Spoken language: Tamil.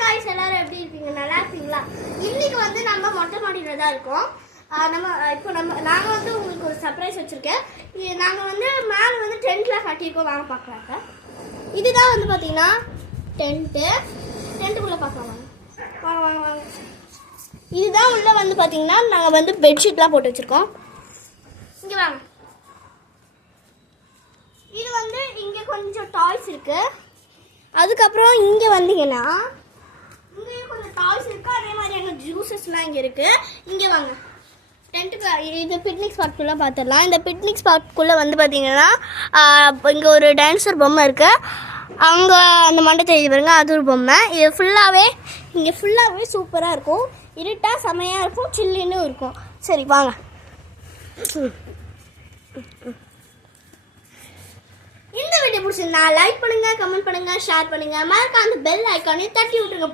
guys, எல்லாரும் எப்படி இருக்கீங்க? நல்லா இருக்கீங்களா? இன்னைக்கு வந்து நம்ம மொட்டை மாடியில தான் இருக்கோம். நாங்க வந்து உங்களுக்கு ஒரு சர்ப்ரைஸ் வச்சிருக்கேன். நாங்க வந்து மேல வந்து டென்ட்ல கட்டியிருக்கோம். வாங்க பார்க்கலாங்க. இதுதான் வந்து பாத்தீங்கன்னா டென்ட்டுக்குள்ள பார்க்கலாம். வாங்க வாங்க வாங்க. இதுதான் உள்ள வந்து பாத்தீங்கன்னா நாங்க வந்து பெட்ஷீட்லாம் போட்டு வச்சிருக்கோம். இங்க வாங்க. இது வந்து இங்க கொஞ்சம் டாய்ஸ் இருக்கு. அதுக்கப்புறம் இங்க வந்தீங்கன்னா இங்கேயும் கொஞ்சம் டாய்ஸ் இருக்கு. அதே மாதிரி அங்கே ஜூஸஸ்லாம் இங்கே இருக்கு. இங்கே வாங்க. இது பிக்னிக் ஸ்பாட்குள்ளே பார்த்துடலாம். இந்த பிக்னிக் ஸ்பாட்குள்ளே வந்து பார்த்தீங்கன்னா இங்கே ஒரு டான்ஸர் பொம்மை இருக்கு. அங்கே அந்த மண்டை தெரியுது பாருங்க, அது ஒரு பொம்மை. இது ஃபுல்லாகவே இங்கே ஃபுல்லாகவே சூப்பராக இருக்கும். இருட்டாக செமையாக இருக்கும், சில்லுன்னு இருக்கும். சரி வாங்க. இந்த வீடியோ பிடிச்சிருந்தா லைக் பண்ணுங்க, கமெண்ட் பண்ணுங்க, ஷேர் பண்ணுங்க. மறக்காம அந்த பெல் ஐக்கானையும் தட்டி விட்டுருங்க.